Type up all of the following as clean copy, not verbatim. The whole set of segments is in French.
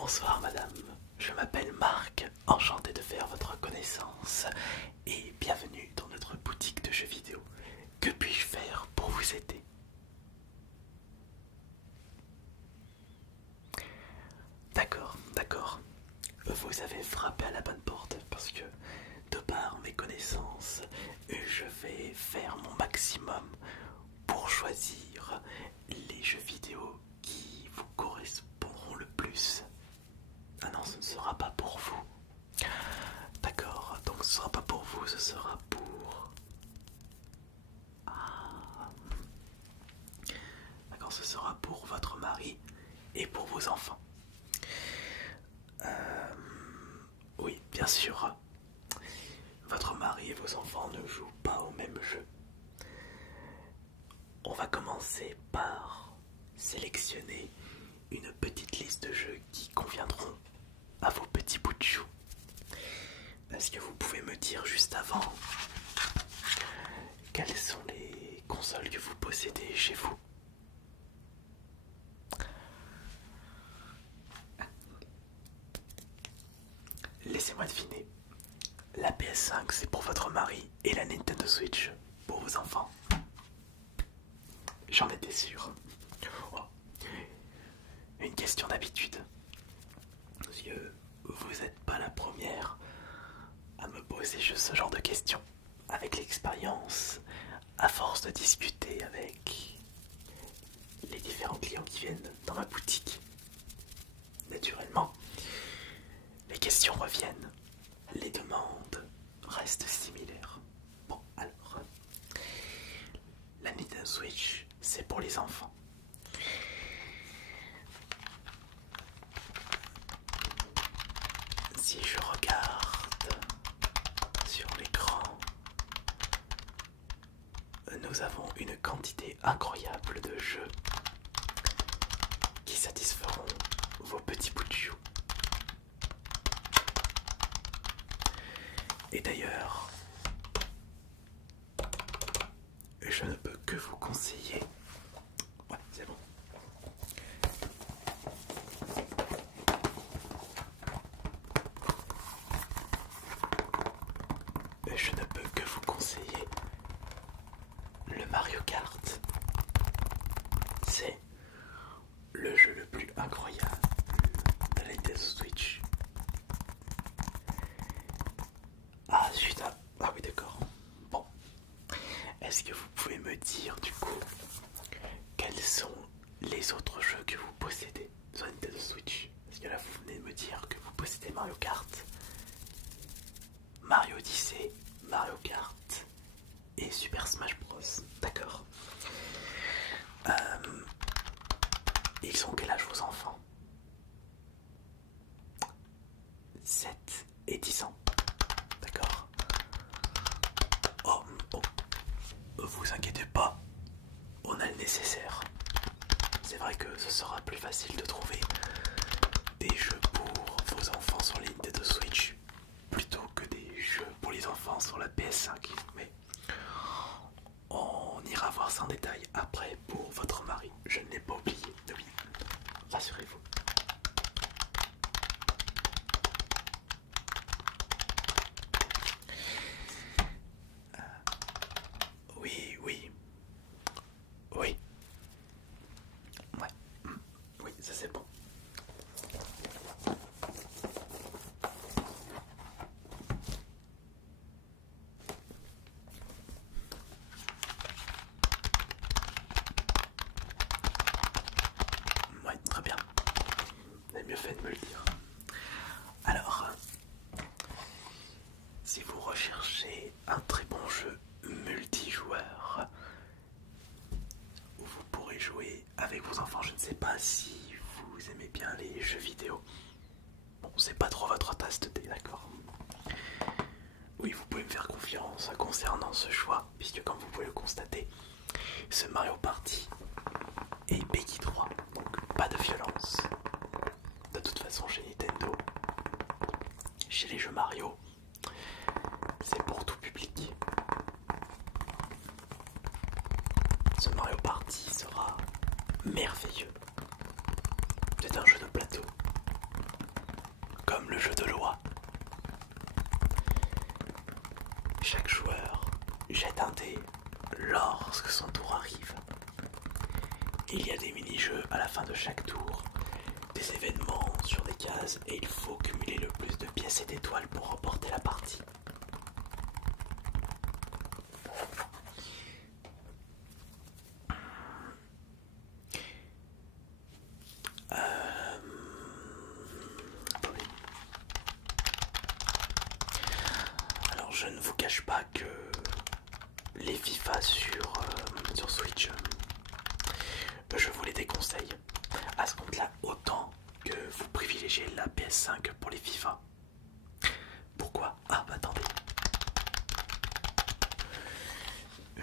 Bonsoir madame, je m'appelle Marc, enchanté de faire votre connaissance et bienvenue dans notre boutique de jeux vidéo. Que puis-je faire pour vous aider? D'accord. Vous avez frappé à la bonne porte parce que, de par mes connaissances, je vais faire mon maximum pour choisir les jeux vidéo qui vous correspondront le plus. Ah non, ce ne sera pas pour vous. D'accord, donc ce ne sera pas pour vous, ce sera pour... Ah. D'accord, ce sera pour votre mari et pour vos enfants. Oui, bien sûr. Votre mari et vos enfants ne jouent pas au même jeu. On va commencer par sélectionner une petite liste de jeux qui conviendront à vos petits bouts de chou. Est-ce que vous pouvez me dire juste avant quelles sont les consoles que vous possédez chez vous? Laissez-moi deviner. La PS5 c'est pour votre mari et la Nintendo Switch pour vos enfants. J'en étais sûr. Oh. Une question d'habitude. Parce que vous n'êtes pas la première à me poser ce genre de questions. Avec l'expérience, à force de discuter avec les différents clients qui viennent dans ma boutique, naturellement, les questions reviennent, les demandes restent similaires. Bon, alors, la Nintendo Switch, c'est pour les enfants. Si je regarde sur l'écran, nous avons une quantité incroyable de jeux qui satisferont vos petits bouts de chou. Et d'ailleurs, je ne peux que vous conseiller... Ouais, c'est bon. Je ne peux que vous conseiller le Mario Kart. C'est le jeu le plus incroyable de la Nintendo Switch. Ah, zut. Ah oui, d'accord. Bon. Est-ce que vous pouvez me dire, du coup, quels sont les autres jeux que vous possédez sur la Nintendo Switch? Parce que là, vous venez de me dire que vous possédez Mario Kart, Mario Odyssey, Mario Kart et Super Smash Bros. D'accord. Ils ont quel âge vos enfants? 7 et 10 ans. D'accord. Oh, vous inquiétez pas, on a le nécessaire. C'est vrai que ce sera plus facile de trouver des jeux pour vos enfants sur la Nintendo Switch plutôt que des jeux pour les enfants sur la PS5. Mais on ira voir ça en détail après pour votre mari. Je ne l'ai pas oublié, oui. Rassurez-vous. Oui. Oui. Ouais. Oui, ça c'est bon. Ouais, très bien. Vous avez mieux fait de me le dire. Alors, si vous recherchez un très bon jeu multijoueur où vous pourrez jouer avec vos enfants, je ne sais pas si vous aimez bien les jeux vidéo. Bon, c'est pas trop votre tasse de thé, d'accord? Oui, vous pouvez me faire confiance concernant ce choix, puisque comme vous pouvez le constater, ce Mario Party est Peggy 3, donc pas de violence. De toute façon, chez Nintendo, chez les jeux Mario, c'est pour tout public. Ce Mario Party sera merveilleux. C'est un jeu de plateau le jeu de loi. Chaque joueur jette un dé lorsque son tour arrive. Il y a des mini-jeux à la fin de chaque tour, des événements sur des cases et il faut cumuler le plus de pièces et d'étoiles pour remporter la partie. Attendez. Alors je ne vous cache pas que les FIFA sur Switch, je vous les déconseille. À ce compte-là, autant que vous privilégiez la PS5 pour les FIFA. Pourquoi? Ah bah attendez.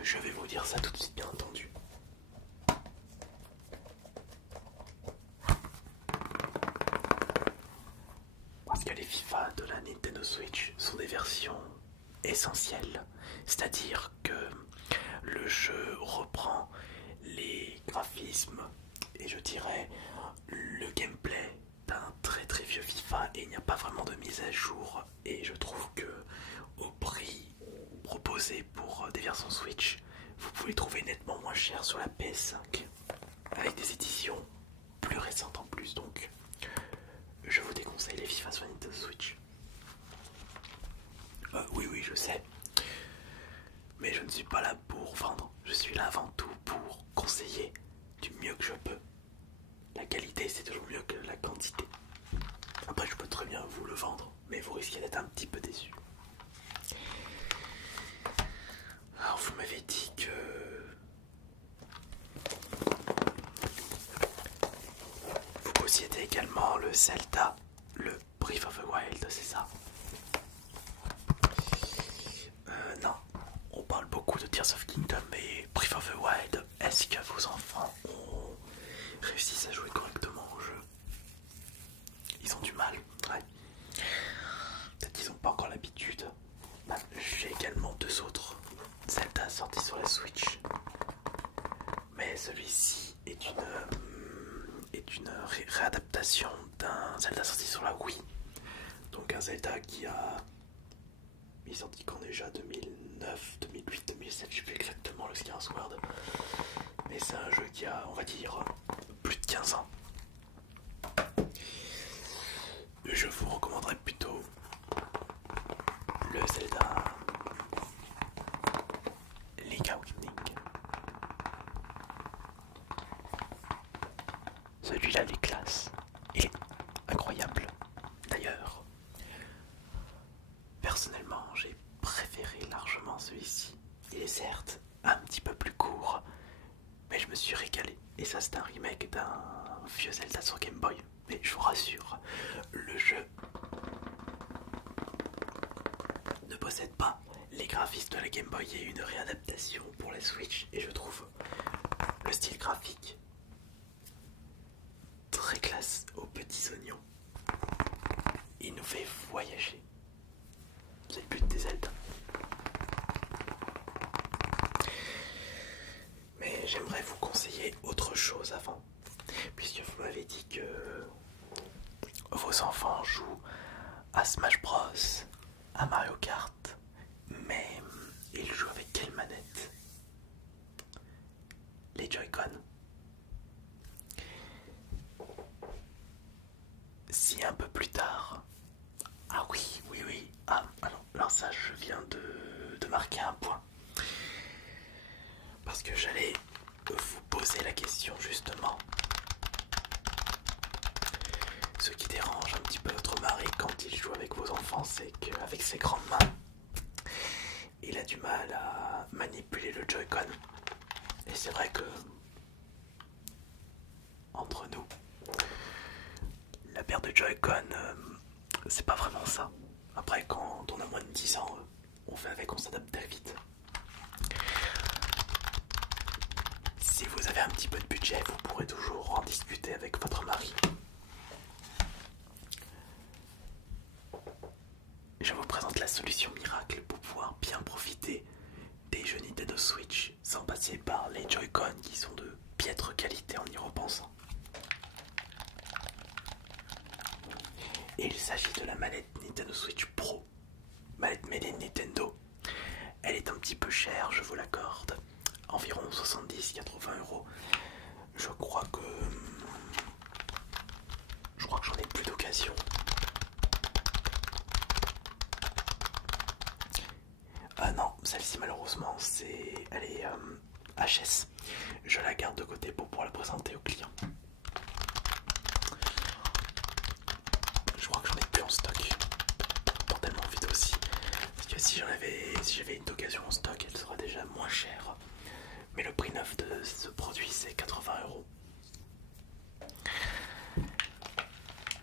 Je vais vous dire ça tout de suite, bien entendu. Parce que les FIFA de la Nintendo Switch sont des versions essentielles. C'est-à-dire que le jeu reprend les graphismes et je dirais le gameplay d'un très très vieux FIFA et il n'y a pas vraiment de mise à jour et je trouve que au prix proposé pour des versions Switch, vous pouvez trouver nettement moins cher sur la PS5 avec des éditions plus récentes en plus, donc je vous déconseille les FIFA sur Nintendo Switch. Oui, je sais. Mais je ne suis pas là pour vendre, je suis là avant tout pour conseiller du mieux que je peux. La qualité c'est toujours mieux que la quantité. Après je peux très bien vous le vendre, mais vous risquez d'être un petit peu déçu. Alors vous m'avez dit que vous possédez également le Zelda, le Breath of the Wild, c'est ça? Non, on parle beaucoup de Tears of Kingdom et Breath of the Wild. Est-ce que vos enfants ont réussi à jouer correctement au jeu? Ils ont du mal, ouais. Peut-être qu'ils n'ont pas encore l'habitude. Bah, j'ai également deux autres Zelda sortis sur la Switch. Mais celui-ci est une réadaptation d'un Zelda sorti sur la Wii. Donc un Zelda qui a... Il est sorti quand déjà? 2009, 2008, 2007, je sais plus exactement le Skyward Sword. Mais c'est un jeu qui a, on va dire, plus de 15 ans. Je vous recommanderais plutôt le Zelda Link Awakening. Celui-là, il est classe. Il est incroyable. D'ailleurs, personnellement, j'ai préféré largement celui-ci. Il est certes un petit peu plus court, mais je me suis régalé. Et ça, c'est un remake d'un vieux Zelda sur Game Boy. Mais je vous rassure, le jeu ne possède pas les graphismes de la Game Boy. Il y a une réadaptation pour la Switch et je trouve le style graphique très classe aux petits oignons. Il nous fait voyager. C'est le but des Zelda. Mais j'aimerais vous conseiller autre chose avant, puisque vous m'avez dit que vos enfants jouent à Smash Bros, à Mario Kart, mais ils jouent avec quelle manette? Les Joy-Con. Si un peu plus tard... Ah oui. Ah, alors ça, je viens de marquer un point. Parce que j'allais vous poser la question justement. Ce qui dérange un petit peu votre mari quand il joue avec vos enfants, c'est qu'avec ses grandes mains, il a du mal à manipuler le Joy-Con. Et c'est vrai que, entre nous, la paire de Joy-Con, c'est pas vraiment ça. Après, quand on a moins de 10 ans, on fait avec, on s'adapte très vite. Si vous avez un petit peu de budget, vous pourrez toujours en discuter avec votre mari. Je vous présente la solution miracle pour pouvoir bien profiter des jeux Nintendo Switch sans passer par les Joy-Con qui sont de piètre qualité en y repensant. Et il s'agit de la manette Nintendo Switch Pro, manette made in Nintendo. Elle est un petit peu chère, je vous l'accorde, environ 70-80 euros. Je crois que j'en ai plus d'occasion. Ah non, celle-ci malheureusement, elle est HS. Je la garde de côté pour pouvoir la présenter aux clients. Je crois que j'en ai plus en stock. Pour tellement vite aussi. Parce que si j'avais une d'occasion en stock, elle sera déjà moins chère. Mais le prix neuf de ce produit, c'est 80 euros.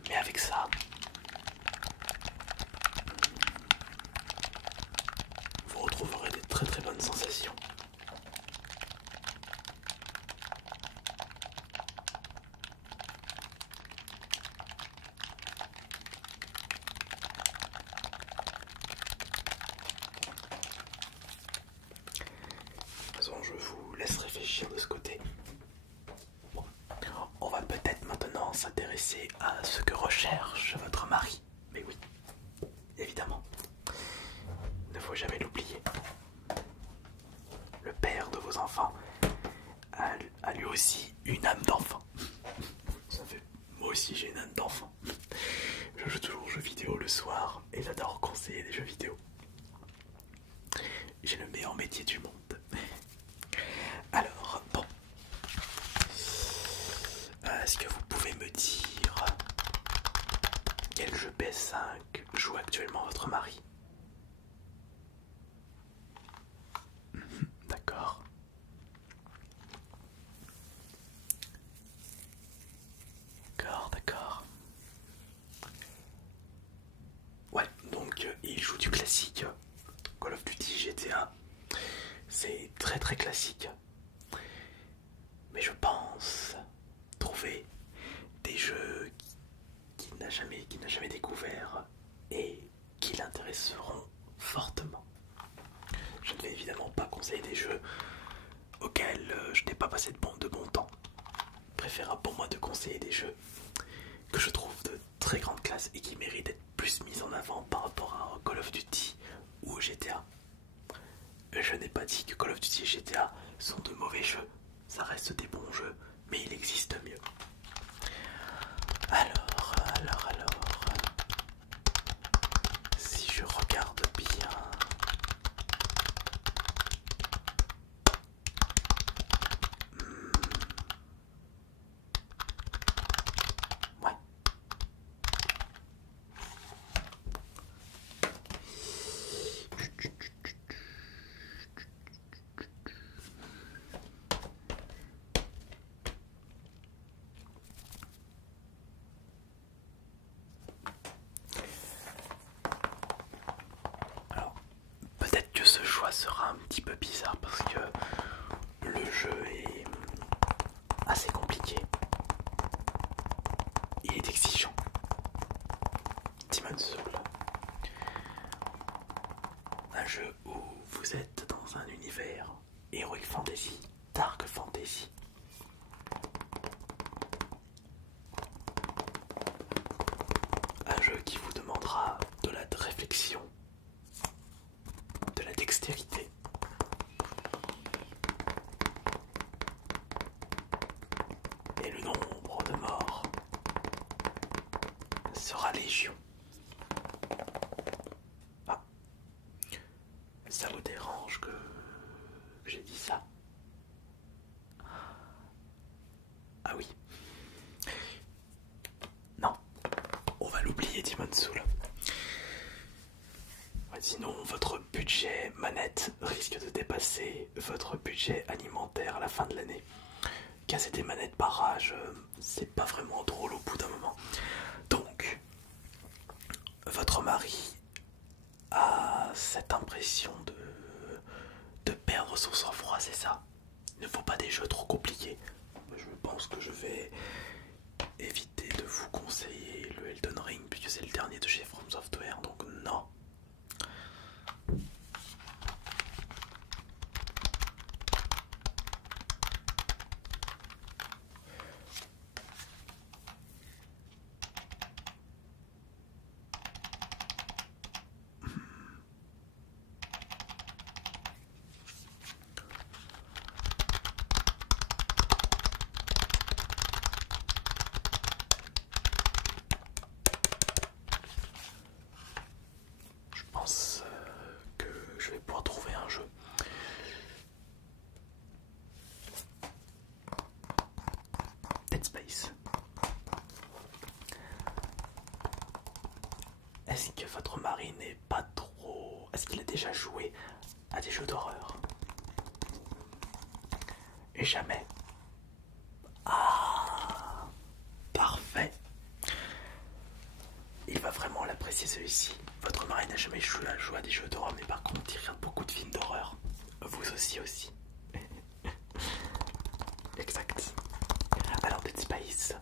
Mais avec ça, vous retrouverez des très très bonnes sensations. De toute façon, je vous laisse réfléchir de ce côté. Bon. On va peut-être maintenant s'intéresser à ce que recherche votre mari. Mais oui, évidemment, il ne faut jamais l'oublier. Le père de vos enfants a lui aussi une âme d'enfant. Ça fait... Moi aussi j'ai une âme d'enfant. Je joue toujours aux jeux vidéo le soir et j'adore conseiller des jeux vidéo. J'ai le meilleur métier du monde. Alors, bon. Est-ce que vous pouvez me dire quel jeu PS5 joue actuellement votre mari? D'accord. D'accord. Ouais, donc il joue du classique. Call of Duty, GTA. C'est très très classique. Mais je pense trouver des jeux qu'il n'a jamais découvert et qui l'intéresseront fortement. Je ne vais évidemment pas conseiller des jeux auxquels je n'ai pas passé de bon temps. Préférable pour moi de conseiller des jeux que je trouve de très grande classe et qui méritent d'être plus mis en avant par rapport à Call of Duty ou GTA. Je n'ai pas dit que Call of Duty et GTA sont de mauvais jeux, ça reste des bons jeux, mais il existe mieux. Alors, si je regarde bien... Ouais. Alors, peut-être que ce choix sera un petit peu bizarre parce que le jeu est assez compliqué. Il est exigeant. Demon's Souls. Un jeu où vous êtes dans un univers heroic fantasy, dark fantasy. Un jeu qui vous demandera de la réflexion, de la dextérité. Et le nombre de morts sera légion. Ah, ça vous dérange que j'ai dit ça? Ah oui. Non, on va l'oublier, Demon's Souls. Sinon, votre budget manette risque de dépasser votre budget alimentaire à la fin de l'année. Casser des manettes barrage, c'est pas vraiment drôle au bout d'un moment. Donc, votre mari a cette impression de perdre son sang-froid, c'est ça? Il ne faut pas des jeux trop compliqués. Je pense que je vais éviter de vous conseiller le Elden Ring puisque c'est le dernier de chez From Software, donc non. est-ce que votre mari n'est pas trop... Est-ce qu'il a déjà joué à des jeux d'horreur? Et jamais. Ah, parfait. Il va vraiment l'apprécier celui-ci. Votre mari n'a jamais joué à des jeux d'horreur, mais par contre il regarde beaucoup de films d'horreur. Vous aussi. Exact. Alors Dead Space,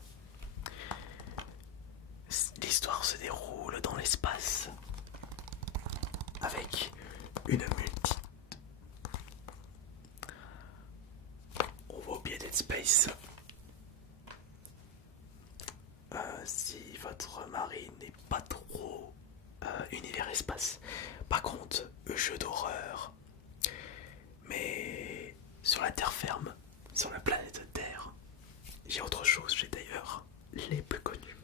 l'histoire se déroule dans l'espace avec une multi... On va oublier Dead Space. Si votre mari n'est pas trop univers espace. Par contre, jeu d'horreur, mais sur la terre ferme, sur la planète Terre, j'ai autre chose, j'ai d'ailleurs les plus connus.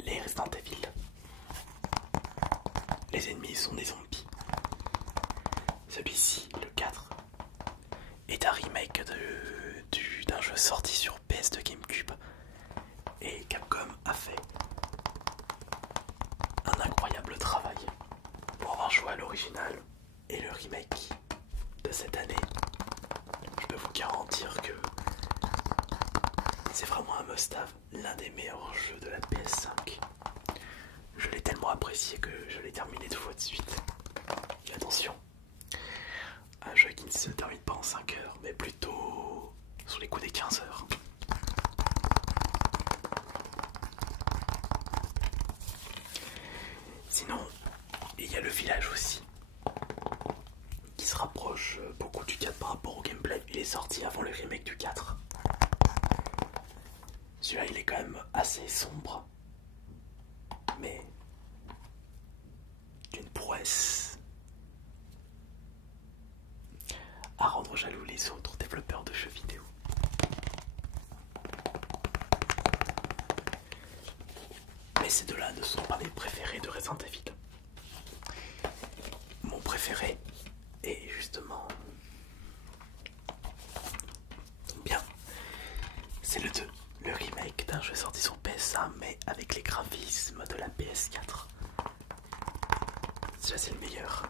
Les Resident Evil. Les ennemis sont des zombies. Celui-ci, le 4, est un remake d'un jeu sorti sur PS de GameCube. Et Capcom a fait un incroyable travail pour avoir joué à l'original et le remake de cette année. Je peux vous garantir que c'est vraiment un must-have, l'un des meilleurs jeux de la PS5. Je l'ai tellement apprécié que je l'ai terminé 2 fois de suite. Et attention, un jeu qui ne se termine pas en 5 heures, mais plutôt sur les coups des 15 heures. Sinon, il y a le village aussi, qui se rapproche beaucoup du 4 par rapport au gameplay. Il est sorti avant le remake du 4. Celui-là, il est quand même assez sombre, mais d'une prouesse à rendre jaloux les autres développeurs de jeux vidéo. Mais ces deux-là ne sont pas mes préférés de Resident Evil. Mon préféré est justement... bien, c'est le 2, le remake d'un jeu sorti sur PS1 mais avec les graphismes de la PS4. Celui-là c'est le meilleur.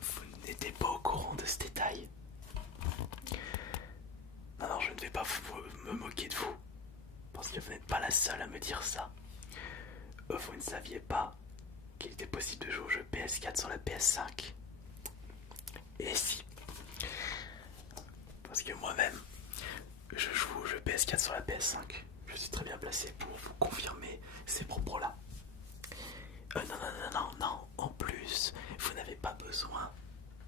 Vous n'étiez pas au courant de ce détail? Non, je ne vais pas me moquer de vous, parce que vous n'êtes pas la seule à me dire ça. Vous ne saviez pas qu'il était possible de jouer au jeu PS4 sur la PS5? Et si, parce que moi-même, je joue au jeu PS4 sur la PS5. Je suis très bien placé pour vous confirmer ces propos-là. Non, en plus, vous n'avez pas besoin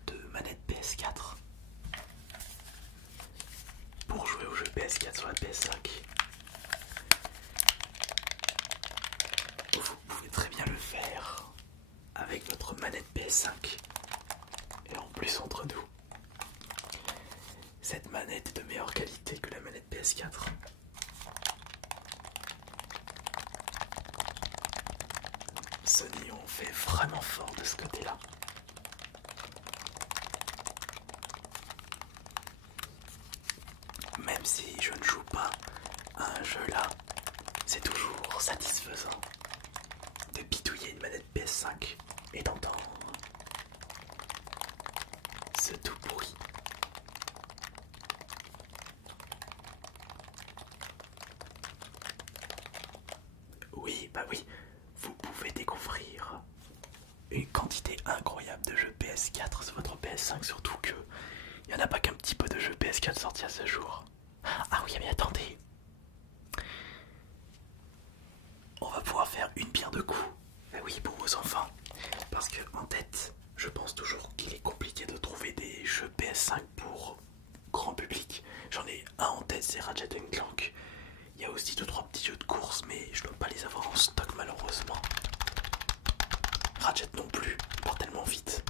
de manette PS4 pour jouer au jeu PS4 sur la PS5. Vous pouvez très bien le faire avec votre manette PS5. Et en plus, entre nous, cette manette est de meilleure qualité que la manette PS4. Sony ont fait vraiment fort de ce côté-là. Même si je ne joue pas à un jeu là, c'est toujours satisfaisant de bidouiller une manette PS5 et d'entendre ce tout bruit. Oui, bah oui, vous pouvez découvrir une quantité incroyable de jeux PS4 sur votre PS5, surtout que il n'y en a pas qu'un petit peu de jeux PS4 sortis à ce jour. Ah oui, mais attendez, on va pouvoir faire une pierre deux coups. Bah oui, pour vos enfants, parce que en tête, je pense toujours qu'il est compliqué de trouver des jeux PS5 pour grand public. J'en ai un en tête, c'est Ratchet & Clank. Il y a aussi 2-3 petits jeux de course, mais je dois pas les avoir en stock malheureusement. Ratchet non plus, il part tellement vite.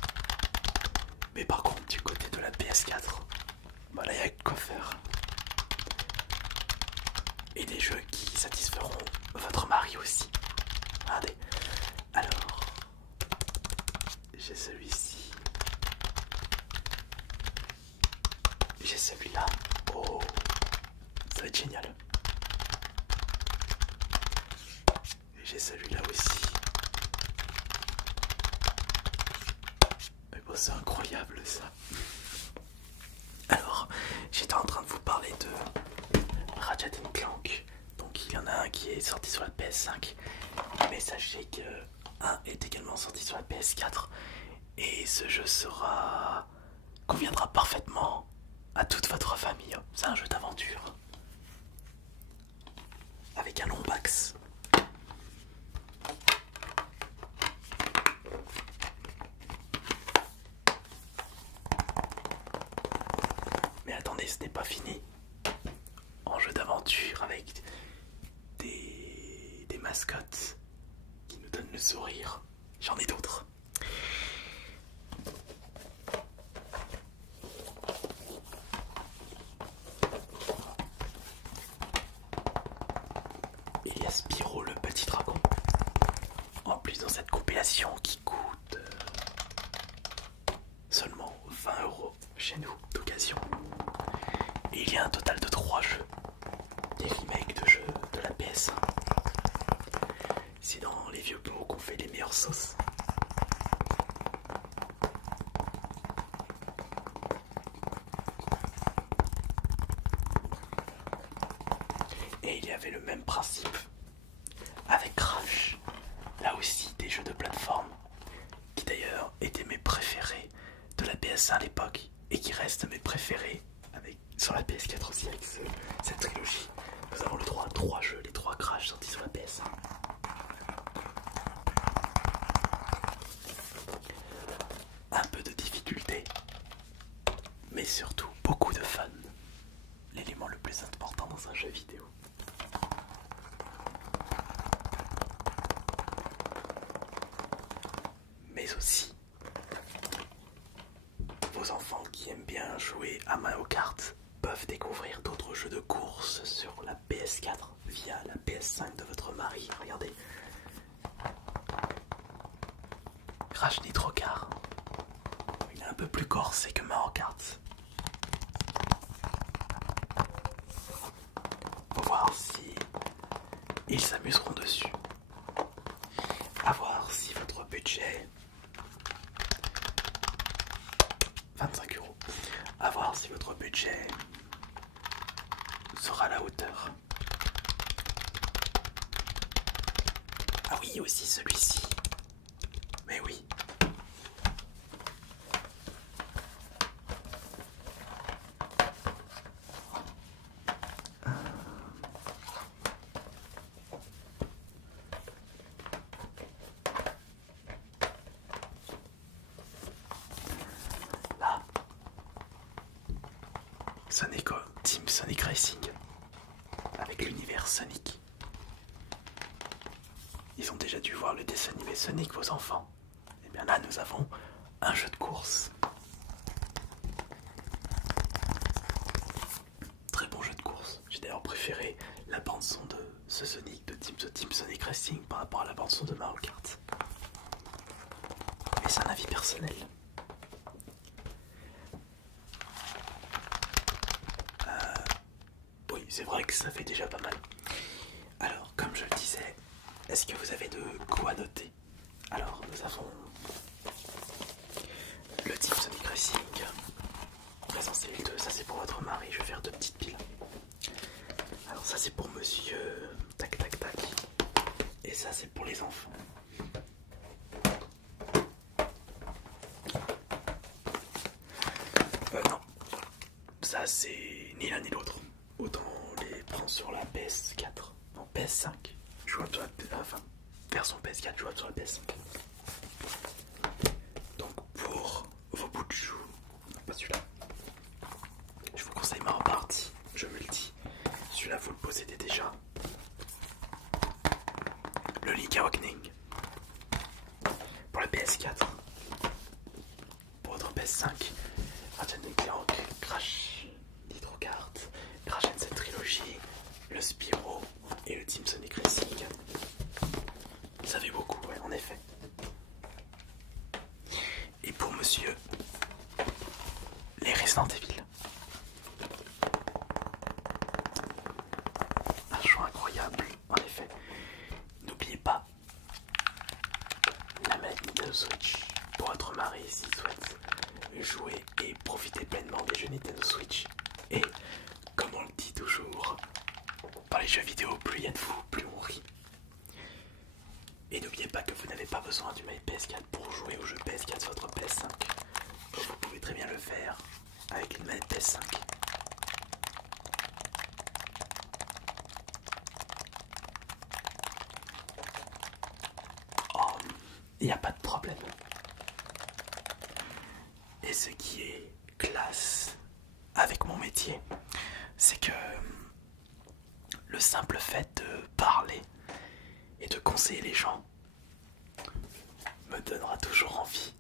Mais par contre, du côté de la PS4, bah là il y a de quoi faire. Et des jeux qui satisferont votre mari aussi. Regardez. Alors, j'ai celui-ci. J'ai celui-là. Oh, ça va être génial. J'ai celui-là aussi. Mais bon, c'est incroyable ça. Alors, j'étais en train de vous parler de Ratchet Clank. Donc il y en a un qui est sorti sur la PS5. Mais sachez que un est également sorti sur la PS4. Et ce jeu conviendra parfaitement à toute votre famille. C'est un jeu d'aventure. Avec un long max. Mais attendez, ce n'est pas fini. En jeu d'aventure avec des mascottes qui nous donnent le sourire. J'en ai d'autres. Il y a Spyro le petit dragon. En plus dans cette compilation qui coûte seulement 20 € chez nous d'occasion. Et il y a un total de 3 jeux. Des remakes de jeux de la PS1. C'est dans les vieux plots qu'on fait les meilleures sauces. Et il y avait le même principe avec Crash. Là aussi des jeux de plateforme qui d'ailleurs étaient mes préférés de la PS1 à l'époque et qui restent mes préférés sur la PS4 aussi avec cette trilogie. Nous avons le droit à 3 jeux, les 3 Crash sortis sur la PS1. Un peu de difficulté, mais surtout beaucoup de fun. L'élément le plus important dans un jeu vidéo. Mais aussi vos enfants qui aiment bien jouer à Mario Kart peuvent découvrir d'autres jeux de course sur la PS4 via la PS5 de votre mari. Regardez. Crash Nitro Car. Il est un peu plus corsé que Mario Kart. Faut voir si ils s'amuseront dessus. À voir si votre budget... 25 €. À voir si votre budget sera à la hauteur. Ah oui, aussi celui-ci. Mais oui. Là. Team Sonic Racing. Avec l'univers Sonic. Ils ont déjà dû voir le dessin animé Sonic, vos enfants. Et bien là, nous avons un jeu de course. Très bon jeu de course. J'ai d'ailleurs préféré la bande son de ce Sonic, de Team Sonic Racing par rapport à la bande son de Mario Kart. Mais c'est un avis personnel. Oui, c'est vrai que ça fait déjà pas mal. Alors, comme je le disais, est-ce que vous avez de quoi noter? Alors, nous avons le Team Sonic Racing, Resident Evil 2, ça c'est pour votre mari, je vais faire 2 petites piles. Alors ça c'est pour monsieur, tac tac tac, et ça c'est pour les enfants. Non, ça c'est ni l'un ni l'autre, autant les prendre sur la PS4, non PS5, jouable sur la enfin, version PS4 jouable sur la PS5. Donc pour vos bouts de chou, pas celui-là, je vous conseille Mario Party, je me le dis. Celui-là vous le possédez déjà. Le Link Awakening pour la PS4. Pour votre PS5, Ratchet Clank, Crash Nitro Kart, Crash N7 Trilogy, le Spyro et le Team Sonic Racing. Ça fait beaucoup, ouais, en effet. Et pour monsieur, les Resident Evil. jouer et profiter pleinement des jeux Nintendo Switch. Et comme on le dit toujours, dans les jeux vidéo, plus il y a de vous, plus on rit. Et n'oubliez pas que vous n'avez pas besoin du My PS4 pour jouer aux jeux PS4 sur votre PS5. Vous pouvez très bien le faire avec une manette PS5. Oh, il n'y a pas de problème. Et ce qui est classe avec mon métier, c'est que le simple fait de parler et de conseiller les gens me donnera toujours envie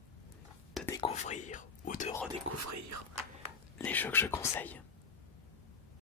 de découvrir ou de redécouvrir les jeux que je conseille.